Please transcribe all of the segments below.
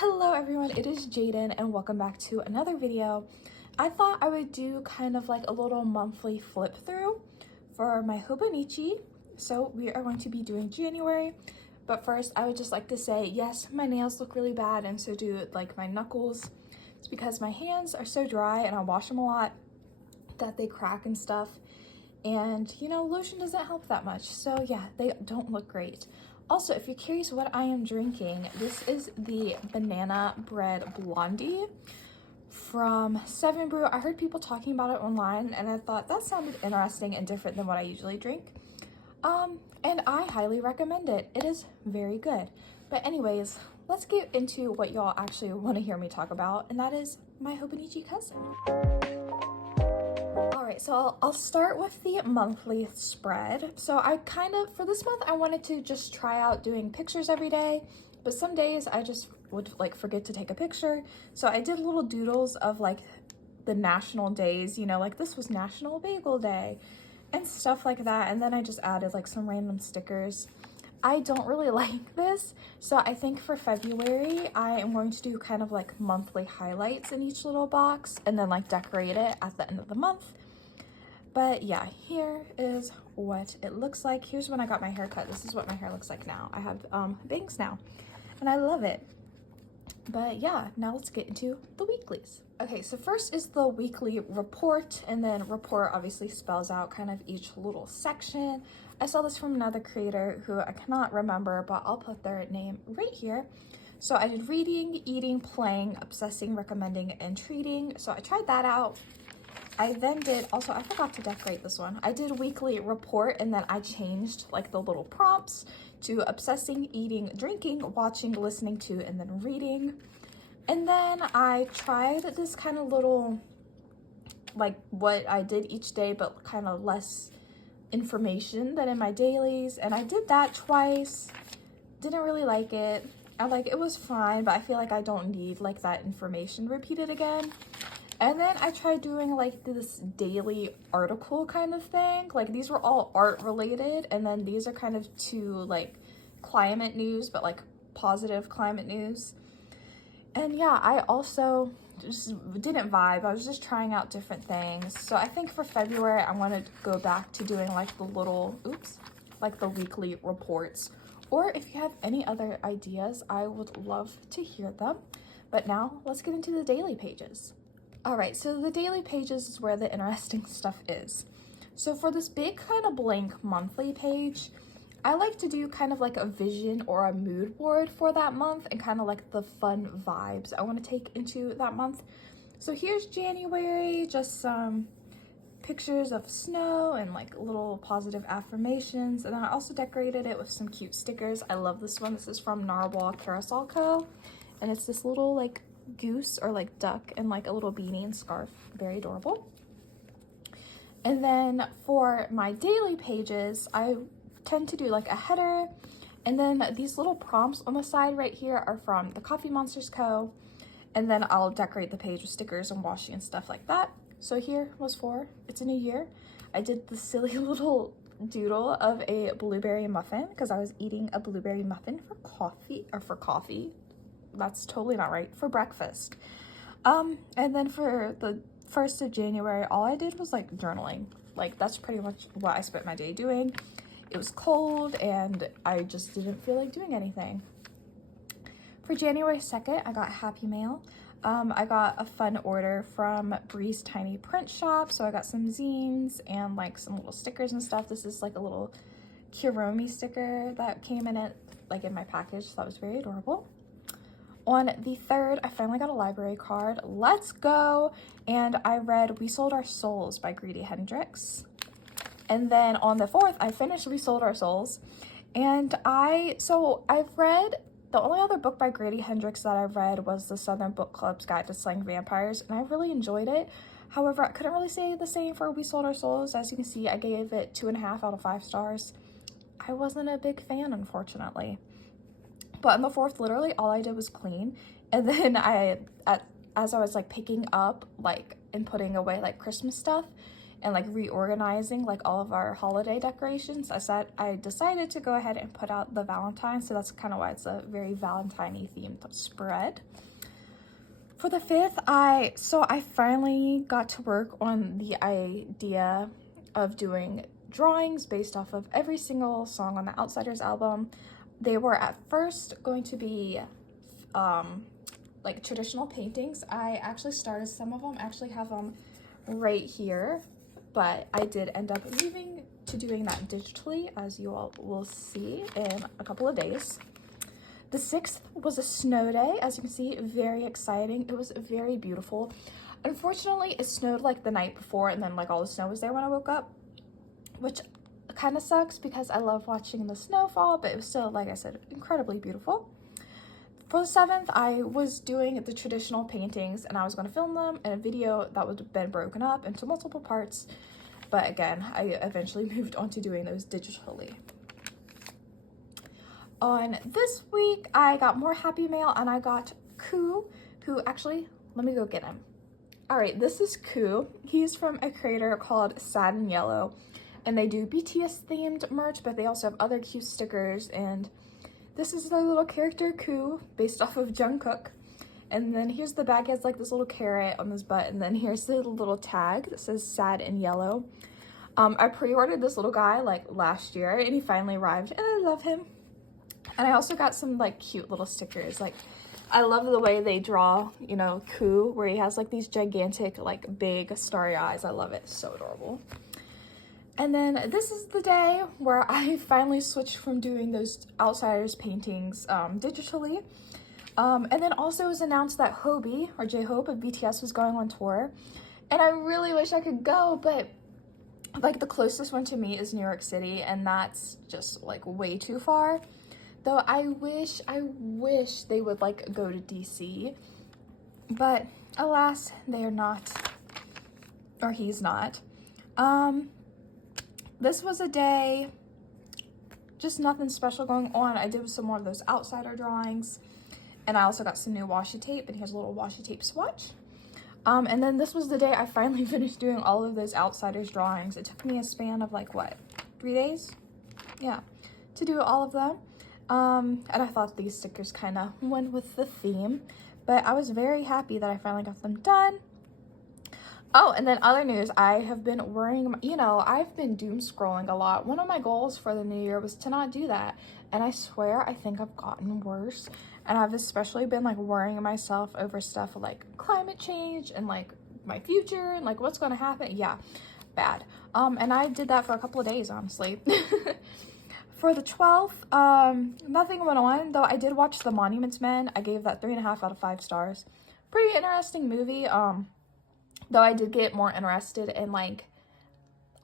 Hello everyone, it is Jaden and welcome back to another video. I thought I would do kind of like a little monthly flip through for my hobonichi. So we are going to be doing January, but first I would just like to say, yes, my nails look really bad and so do like my knuckles. It's because my hands are so dry and I wash them a lot that they crack and stuff. And you know, lotion doesn't help that much. So yeah, they don't look great. Also, if you're curious what I am drinking, this is the Banana Bread Blondie from 7 Brew. I heard people talking about it online and I thought that sounded interesting and different than what I usually drink. And I highly recommend it. It is very good. But anyways, let's get into what y'all actually want to hear me talk about, and that is my hobonichi cousin. Alright, so I'll start with the monthly spread. So I for this month, I wanted to just try out doing pictures every day, but some days I just would like forget to take a picture. So I did little doodles of like the national days, you know, like this was National Bagel Day and stuff like that. And then I just added like some random stickers. I don't really like this, so I think for February, I am going to do kind of like monthly highlights in each little box and then like decorate it at the end of the month. But yeah, here is what it looks like. Here's when I got my hair cut. This is what my hair looks like now. I have bangs now and I love it. But yeah, now let's get into the weeklies. Okay, so first is the weekly report, and then report obviously spells out kind of each little section. I saw this from another creator who I cannot remember, but I'll put their name right here. So I did reading, eating, playing, obsessing, recommending, and treating. So I tried that out. I then did, also I forgot to decorate this one. I did weekly report and then I changed like the little prompts to obsessing, eating, drinking, watching, listening to, and then reading. And then I tried this kind of little, like what I did each day, but kind of less information than in my dailies. And I did that twice. Didn't really like it. It was fine, but I feel like I don't need like that information repeated again. And then I tried doing like this daily article kind of thing. Like these were all art related, and then these are kind of to like climate news, but like positive climate news. And yeah, I also just didn't vibe. I was just trying out different things. So I think for February, I want to go back to doing like the little, like the weekly reports. Or if you have any other ideas, I would love to hear them. But now let's get into the daily pages. All right, so the daily pages is where the interesting stuff is. So for this big kind of blank monthly page, I like to do kind of like a vision or a mood board for that month and kind of like the fun vibes I want to take into that month. So here's January, just some pictures of snow and like little positive affirmations. And then I also decorated it with some cute stickers. I love this one. This is from Narwhal Carousel Co. And it's this little like goose or like duck and like a little beanie and scarf. Very adorable. And then for my daily pages, I tend to do like a header, and then these little prompts on the side right here are from the Coffee Monsters Co. And then I'll decorate the page with stickers and washi and stuff like that. So here was for It's a New Year. I did the silly little doodle of a blueberry muffin because I was eating a blueberry muffin for coffee. That's totally not right, for breakfast. And then for the 1st of January, all I did was like journaling. Like that's pretty much what I spent my day doing. It was cold and I just didn't feel like doing anything. For January 2nd, I got Happy Mail. I got a fun order from Bree's Tiny Print Shop. So I got some zines and like some little stickers and stuff. This is like a little Kuromi sticker that came in it, like in my package. So that was very adorable. On the 3rd, I finally got a library card. Let's go! And I read We Sold Our Souls by Grady Hendrix. And then on the 4th, I finished We Sold Our Souls. And I've read, the only other book by Grady Hendrix that I've read was the Southern Book Club's Guide to Slaying Vampires, and I really enjoyed it. However, I couldn't really say the same for We Sold Our Souls. As you can see, I gave it 2.5 out of 5 stars. I wasn't a big fan, unfortunately. But on the 4th, literally all I did was clean. And then as I was like picking up like and putting away like Christmas stuff, and like reorganizing like all of our holiday decorations, I decided to go ahead and put out the Valentine, so that's kind of why it's a very Valentine-y themed spread. For the 5th, I finally got to work on the idea of doing drawings based off of every single song on the Outsiders album. They were at first going to be like traditional paintings. I actually started some of them, I actually have them right here, but I did end up moving to doing that digitally, as you all will see in a couple of days. The 6th was a snow day, as you can see, very exciting. It was very beautiful. Unfortunately, it snowed like the night before, and then like all the snow was there when I woke up, which kind of sucks because I love watching the snowfall, but it was still, like I said, incredibly beautiful. For the 7th, I was doing the traditional paintings, and I was going to film them in a video that would have been broken up into multiple parts, but again, I eventually moved on to doing those digitally. On this week, I got more happy mail, and I got Koo, who actually, let me go get him. All right, this is Koo. He's from a creator called Sad and Yellow, and they do BTS themed merch, but they also have other cute stickers, and this is the little character Koo based off of Jungkook. And then here's the bag. He has like this little carrot on his butt, and then here's the little tag that says Sad and Yellow. I pre-ordered this little guy like last year, and he finally arrived, and I love him. And I also got some like cute little stickers. Like, I love the way they draw, you know, Koo, where he has like these gigantic, like big starry eyes. I love it. It's so adorable. And then this is the day where I finally switched from doing those Outsiders paintings digitally. And then also it was announced that Hobie, or J-Hope of BTS, was going on tour. And I really wish I could go, but like the closest one to me is New York City, and that's just like way too far. Though I wish they would like go to DC, but alas, they are not, or he's not. This was a day, just nothing special going on. I did some more of those outsider drawings, and I also got some new washi tape, and here's a little washi tape swatch. And then this was the day I finally finished doing all of those outsiders drawings. It took me a span of like, what, 3 days? Yeah, to do all of them. And I thought these stickers kind of went with the theme, but I was very happy that I finally got them done. Oh, and then other news, I have been worrying, you know, I've been doom scrolling a lot. One of my goals for the new year was to not do that, and I swear I think I've gotten worse, and I've especially been like worrying myself over stuff like climate change and like my future and like what's going to happen. Yeah, bad. And I did that for a couple of days, honestly. For the 12th, nothing went on, though I did watch The Monuments Men. I gave that 3.5 out of 5 stars. Pretty interesting movie, though I did get more interested in like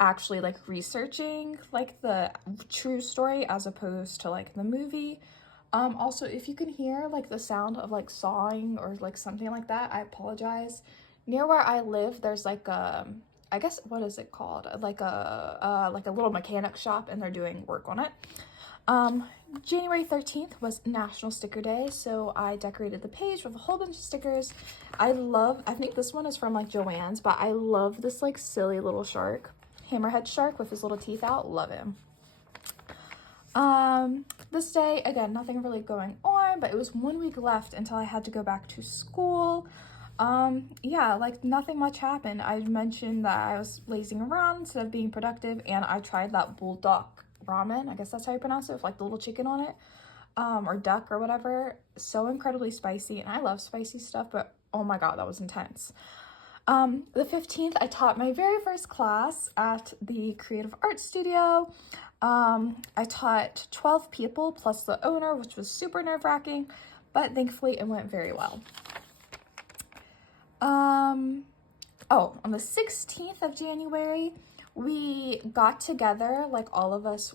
actually like researching like the true story as opposed to like the movie. Also, if you can hear like the sound of like sawing or like something like that, I apologize. Near where I live, there's like I guess, what is it called? Like a little mechanic shop, and they're doing work on it. January 13th was National Sticker Day, so I decorated the page with a whole bunch of stickers. I think this one is from like Joann's, but I love this like silly little shark, hammerhead shark with his little teeth out. Love him. This day, again, nothing really going on, but it was 1 week left until I had to go back to school. Yeah, like nothing much happened. I mentioned that I was lazing around instead of being productive, and I tried that bulldog ramen. I guess that's how you pronounce it, with like the little chicken on it, or duck or whatever. So incredibly spicy, and I love spicy stuff, but oh my god, that was intense. The 15th, I taught my very first class at the Creative Arts Studio. I taught 12 people plus the owner, which was super nerve-wracking, but thankfully it went very well. Oh, on the 16th of January, we got together, like all of us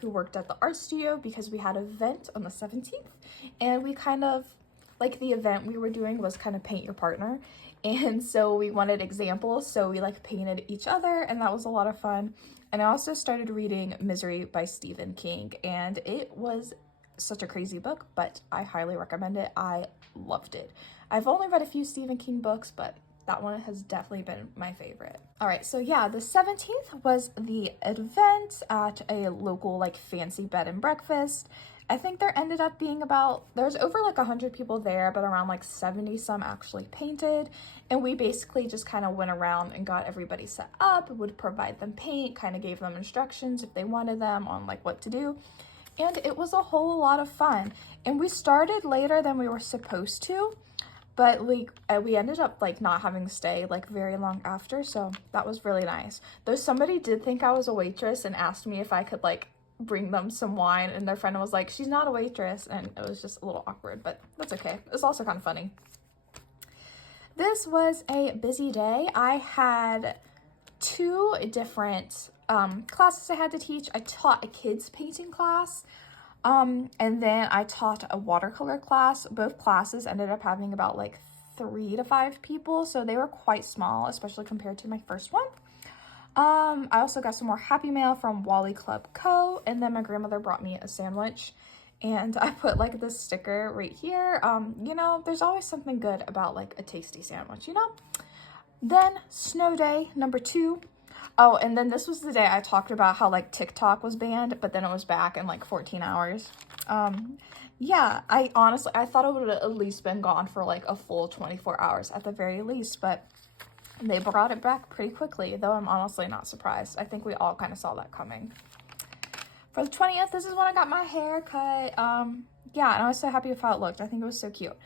who worked at the art studio, because we had an event on the 17th, and we kind of, like the event we were doing was kind of paint your partner, and so we wanted examples, so we like painted each other, and that was a lot of fun. And I also started reading Misery by Stephen King, and it was such a crazy book, but I highly recommend it. I loved it. I've only read a few Stephen King books, but that one has definitely been my favorite. All right, so yeah, the 17th was the event at a local like fancy bed and breakfast. I think there ended up being there's over like 100 people there, but around like 70 some actually painted. And we basically just kind of went around and got everybody set up, would provide them paint, kind of gave them instructions if they wanted them on like what to do. And it was a whole lot of fun. And we started later than we were supposed to, but we ended up like not having to stay like very long after, so that was really nice. Though somebody did think I was a waitress and asked me if I could like bring them some wine, and their friend was like, she's not a waitress, and it was just a little awkward, but that's okay. It was also kind of funny. This was a busy day. I had 2 different classes I had to teach. I taught a kids painting class, and then I taught a watercolor class. Both classes ended up having about like 3 to 5 people, so they were quite small, especially compared to my first one. I also got some more Happy Mail from Wally Club Co. And then my grandmother brought me a sandwich. And I put like this sticker right here. You know, there's always something good about like a tasty sandwich, you know? Then snow day number 2. Oh, and then this was the day I talked about how like TikTok was banned, but then it was back in like 14 hours. Yeah, I thought it would have at least been gone for like a full 24 hours at the very least, but they brought it back pretty quickly, though I'm honestly not surprised. I think we all kind of saw that coming. For the 20th, this is when I got my hair cut. Yeah, and I was so happy with how it looked. I think it was so cute.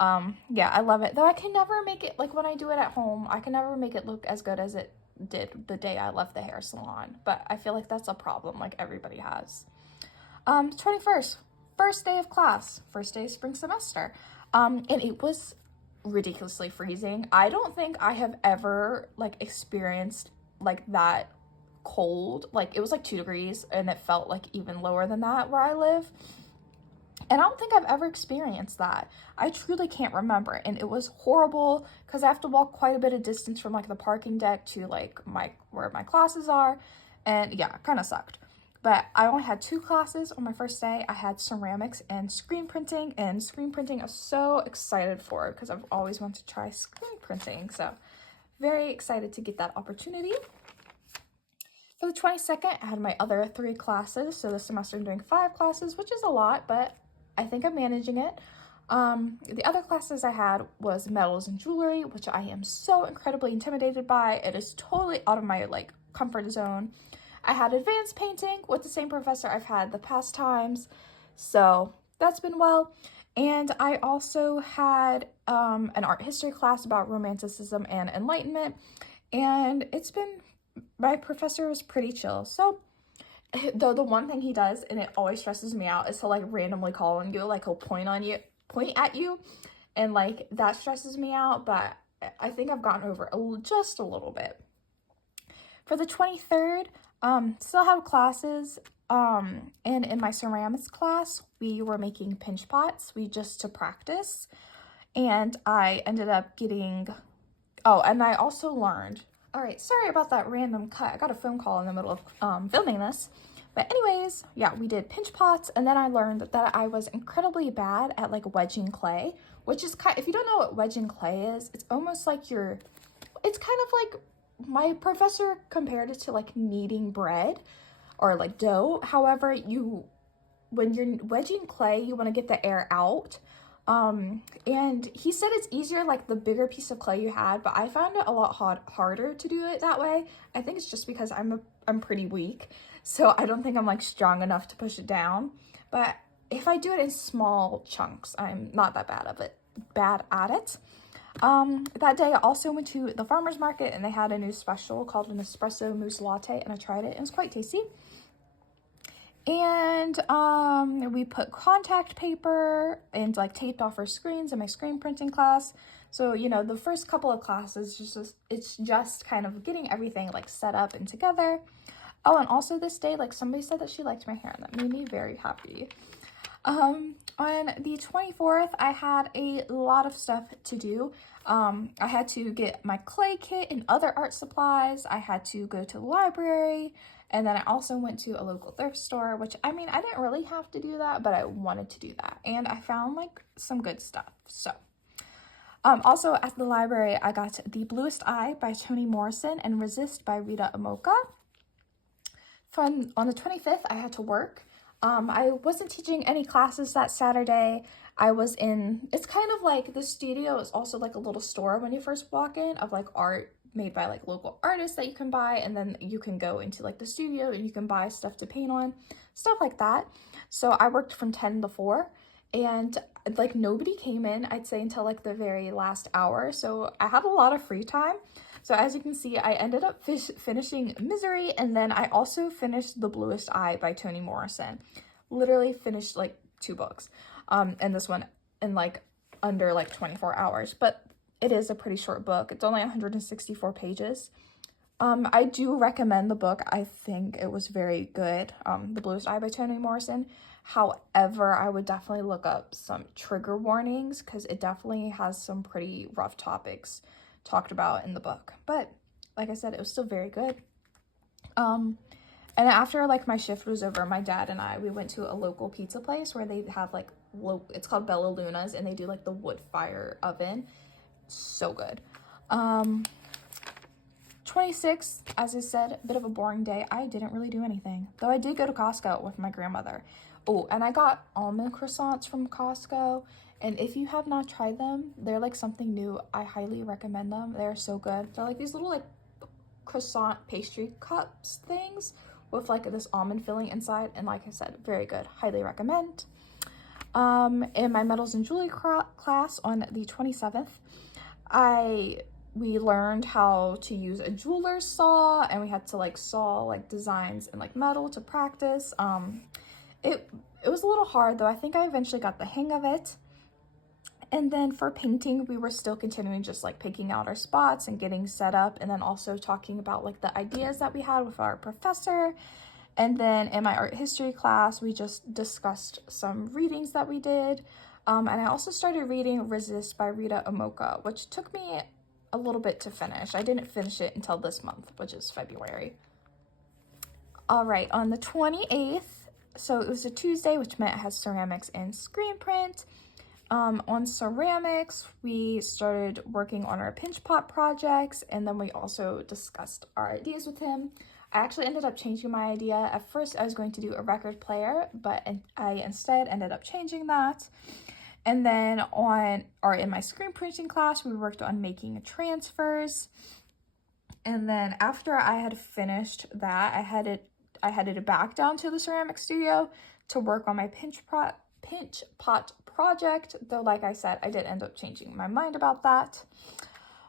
Yeah, I love it. Though I can never make it, like when I do it at home, I can never make it look as good as it did the day I left the hair salon. But I feel like that's a problem like everybody has. 21st, first day of class, first day of spring semester. And it was ridiculously freezing. I don't think I have ever like experienced like that cold. Like it was like 2 degrees and it felt like even lower than that where I live. And I don't think I've ever experienced that. I truly can't remember. And it was horrible because I have to walk quite a bit of distance from like the parking deck to like where my classes are. And yeah, it kind of sucked. But I only had 2 classes on my first day. I had ceramics and screen printing. And screen printing I was so excited for because I've always wanted to try screen printing. So very excited to get that opportunity. For the 22nd, I had my other 3 classes. So this semester I'm doing 5 classes, which is a lot, but I think I'm managing it. The other classes I had was metals and jewelry, which I am so incredibly intimidated by. It is totally out of my like comfort zone. I had advanced painting with the same professor I've had the past times, so that's been well. And I also had an art history class about Romanticism and Enlightenment, and my professor was pretty chill. So the one thing he does, and it always stresses me out, is he'll like randomly call on you, like he'll point at you, and like that stresses me out, but I think I've gotten over just a little bit. For the 23rd, still have classes, and in my ceramics class, we were making pinch pots, just to practice, and I ended up getting, and I also learned, all right, sorry about that random cut, I got a phone call in the middle of filming this, but anyways, yeah, we did pinch pots, and then I learned that I was incredibly bad at like wedging clay, which is if you don't know what wedging clay is, it's almost like it's kind of like, my professor compared it to like kneading bread or like dough. However, when you're wedging clay, you want to get the air out. And he said it's easier like the bigger piece of clay you had, but I found it a lot harder to do it that way. I think it's just because I'm pretty weak, so I don't think I'm like strong enough to push it down. But if I do it in small chunks, I'm not that bad at it. That day I also went to the farmer's market and they had a new special called an espresso mousse latte, and I tried it. It was quite tasty. And we put contact paper and like taped off our screens in my screen printing class. So, you know, the first couple of classes, it's just kind of getting everything like set up and together. Oh, and also this day, like somebody said that she liked my hair, and that made me very happy. On the 24th, I had a lot of stuff to do. I had to get my clay kit and other art supplies. I had to go to the library, and then I also went to a local thrift store, which, I mean, I didn't really have to do that, but I wanted to do that, and I found like some good stuff. So Also at the library, I got The Bluest Eye by Toni Morrison and Resist by Rita Amoka. On the 25th, I had to work. I wasn't teaching any classes that Saturday. It's kind of like the studio is also like a little store when you first walk in of like art made by like local artists that you can buy, and then you can go into like the studio and you can buy stuff to paint on, stuff like that. So I worked from 10 to 4, and like nobody came in, I'd say, until like the very last hour. So I had a lot of free time. So as you can see, I ended up finishing Misery, and then I also finished The Bluest Eye by Toni Morrison. Literally finished like 2 books, and this one in like under like 24 hours, but it is a pretty short book. It's only 164 pages. I do recommend the book. I think it was very good, The Bluest Eye by Toni Morrison. However, I would definitely look up some trigger warnings because it definitely has some pretty rough topics talked about in the book. But like I said, it was still very good. And after like my shift was over, my dad and we went to a local pizza place where they have like it's called Bella Luna's, and they do like the wood fire oven. So good. 26, as I said, a bit of a boring day. I didn't really do anything, though I did go to Costco with my grandmother. Oh, and I got almond croissants from Costco, and if you have not tried them, they're like something new. I highly recommend them. They're so good. They're like these little like croissant pastry cups things with like this almond filling inside, and like I said, very good. Highly recommend. In my metals and jewelry class on the 27th, we learned how to use a jeweler's saw, and we had to like saw like designs in like metal to practice. It was a little hard, though. I think I eventually got the hang of it. And then for painting, we were still continuing just like picking out our spots and getting set up, and then also talking about like the ideas that we had with our professor. And then in my art history class, we just discussed some readings that we did. And I also started reading Resist by Rita Amoka, which took me a little bit to finish. I didn't finish it until this month, which is February. All right, on the 28th, so it was a Tuesday, which meant it has ceramics and screen print. On ceramics, we started working on our pinch pot projects, and then we also discussed our ideas with him. I actually ended up changing my idea. At first, I was going to do a record player, but I instead ended up changing that. And then in my screen printing class, we worked on making transfers. And then after I had finished that, I headed back down to the ceramic studio to work on my pinch pot project, though like I said, I did end up changing my mind about that.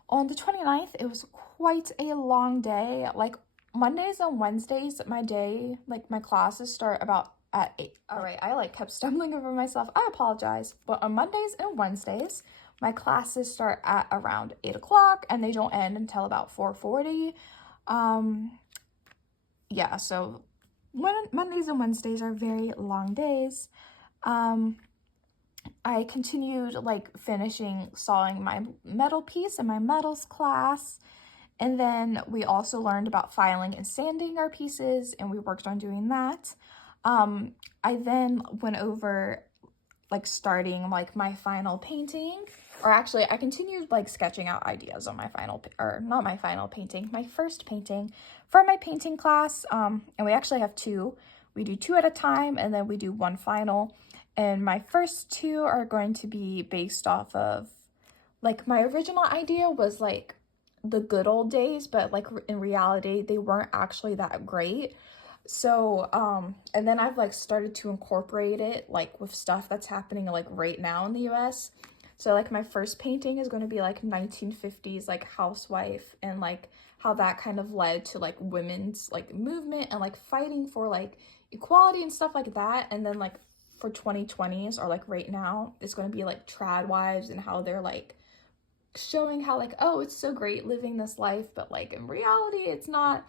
On the 29th, it was quite a long day. Like Mondays and Wednesdays, my classes start about at 8. All right, I like kept stumbling over myself. I apologize. But on Mondays and Wednesdays, my classes start at around 8 o'clock and they don't end until about 4:40. Yeah, so Mondays and Wednesdays are very long days. I continued like finishing sawing my metal piece in my metals class. And then we also learned about filing and sanding our pieces, and we worked on doing that. I then went over like starting like my final painting, or actually I continued like sketching out ideas on my first painting for my painting class. And we actually have 2. We do 2 at a time, and then we do 1 final. And my first 2 are going to be based off of, like, my original idea was like the good old days, but like in reality they weren't actually that great. So and then I've like started to incorporate it like with stuff that's happening like right now in the US. So like my first painting is going to be like 1950s like housewife, and like how that kind of led to like women's like movement and like fighting for like equality and stuff like that. And then like for 2020s, or like right now, it's going to be like trad wives and how they're like showing how like, oh, it's so great living this life, but like in reality it's not.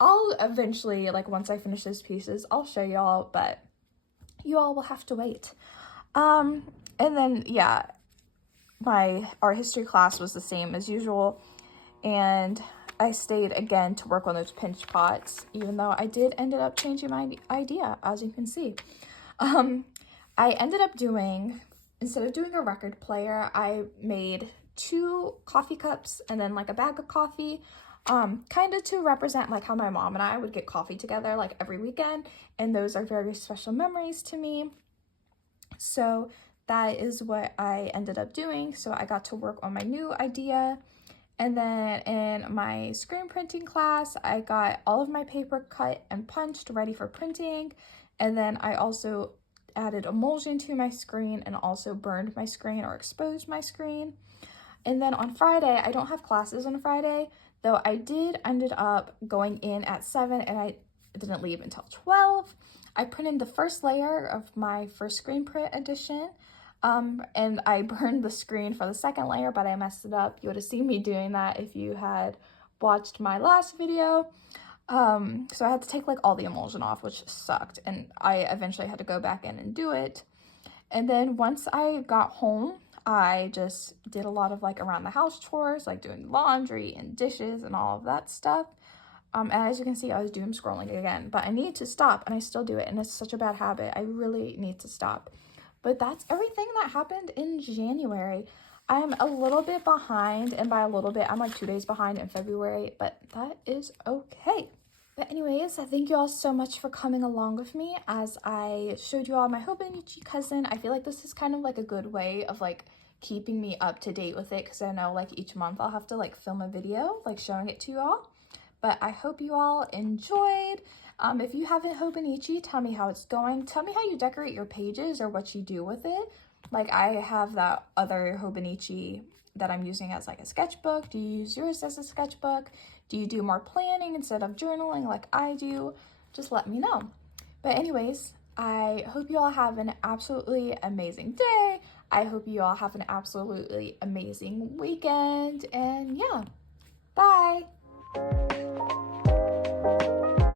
I'll eventually, like once I finish those pieces, I'll show y'all, but you all will have to wait. And then yeah, my art history class was the same as usual, and I stayed again to work on those pinch pots, even though I did ended up changing my idea, as you can see. I ended up doing instead of doing a record player, I made 2 coffee cups and then like a bag of coffee, kind of to represent like how my mom and I would get coffee together like every weekend, and those are very special memories to me. So that is what I ended up doing. So I got to work on my new idea. And then in my screen printing class, I got all of my paper cut and punched ready for printing. And then I also added emulsion to my screen and also burned my screen or exposed my screen. And then on Friday, I don't have classes on Friday, though I ended up going in at 7 and I didn't leave until 12. I printed the first layer of my first screen print edition, and I burned the screen for the second layer, but I messed it up. You would have seen me doing that if you had watched my last video. So I had to take like all the emulsion off, which sucked, and I eventually had to go back in and do it. And then once I got home, I just did a lot of like around the house chores, like doing laundry and dishes and all of that stuff. And as you can see, I was doom scrolling again, but I need to stop, and I still do it, and it's such a bad habit. I really need to stop. But that's everything that happened in January. I'm a little bit behind, and by a little bit, I'm like 2 days behind in February, but that is okay. But anyways, thank you all so much for coming along with me as I showed you all my hobonichi cousin. I feel like this is kind of like a good way of like keeping me up to date with it, because I know like each month I'll have to like film a video like showing it to you all. But I hope you all enjoyed. If you haven't hobonichi, tell me how it's going. Tell me how you decorate your pages or what you do with it. Like I have that other hobonichi that I'm using as like a sketchbook. Do you use yours as a sketchbook? Do you do more planning instead of journaling like I do? Just let me know. But anyways, I hope you all have an absolutely amazing day. I hope you all have an absolutely amazing weekend. And yeah, bye.